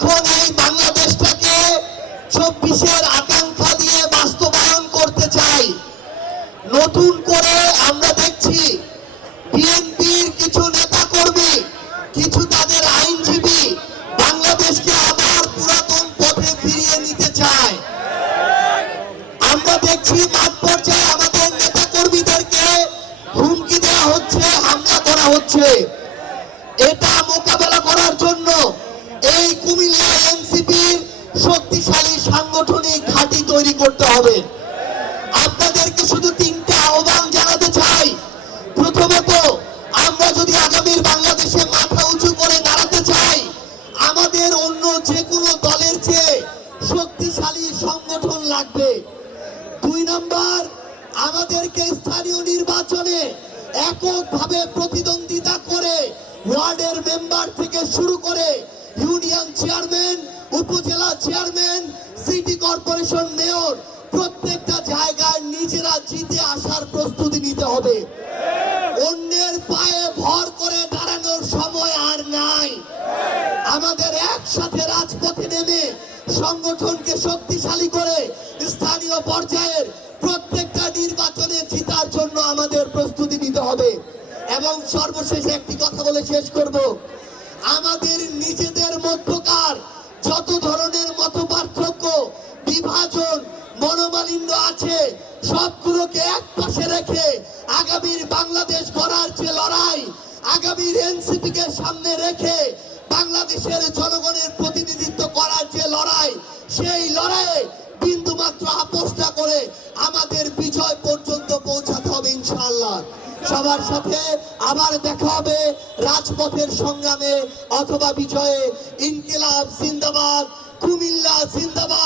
এখন এই বাংলাদেশটাকে 24-এর আকাঙ্ক্ষা দিয়ে বাস্তবায়ন করতে চাই। নতুন করে আমরা দেখছি বিএনপির কিছু নেতা কর্মী, কিছু তাদের আইনজীবী বাংলাদেশকে আবার পুরাতন পথে ফিরিয়ে নিতে চায়। আমরা দেখছি মাঠ পর্যায়ে আমাদের নেতা কর্মীদেরকে হুমকি দেওয়া হচ্ছে, হামলা করা হচ্ছে। এটা মোকাবেলা করার জন্য এই কুমিল্লা এনসিপির শক্তিশালী সাংগঠনিক ঘাঁটি তৈরি করতে হবে। আপনাদেরকে শুধু 3টা আহ্বান জানাতে চাই। প্রথমত, আমরা যদি আগামীর বাংলাদেশে মাথা উঁচু করে দাঁড়াতে চাই, আমাদের অন্য যে কোনো দলের চেয়ে শক্তিশালী সংগঠন লাগবে। 2 নম্বর, আমাদেরকে স্থানীয় নির্বাচনে এককভাবে প্রতিদ্বন্দ্বিতা করে ওয়ার্ডের মেম্বার থেকে শুরু করে ইউনিয়ন চেয়ারম্যান, উপজেলা চেয়ারম্যান, সিটি কর্পোরেশন মেয়র প্রত্যেকটা জায়গায় নিজেরা জিতে আসার প্রস্তুতি নিতে হবে। অন্যের পায়ে ভর করে দাঁড়ানোর সময় আর নাই। আমাদের একসাথে রাজপথে নেমে সংগঠনকে শক্তিশালী করে স্থানীয় পর্যায়ের প্রত্যেকটা নির্বাচনে জিতার জন্য আমাদের প্রস্তুতি নিতে হবে। এবং সর্বশেষে একটি কথা বলে শেষ করব, আমাদের নিজেদের মধ্যকার যত ধরনের মতপার্থক্য, বিভাজন, মনোমালিন্য আছে সবগুলোকে এক পাশে রেখে আগামীর বাংলাদেশ গড়ার যে লড়াই, আগামীর এনসিপি কে সামনে রেখে বাংলাদেশের জনগণের প্রতিনিধিত্ব করার যে লড়াই, সেই লড়াইয়ে বিন্দুমাত্র আপোষ না করে আমাদের বিজয় পর্যন্ত পৌঁছাতে হবে ইনশাআল্লাহ। সবার সাথে আবার দেখা হবে রাজপথের সংগ্রামে অথবা বিজয়ে। ইনকিলাব জিন্দাবাদ, কুমিল্লা জিন্দাবাদ।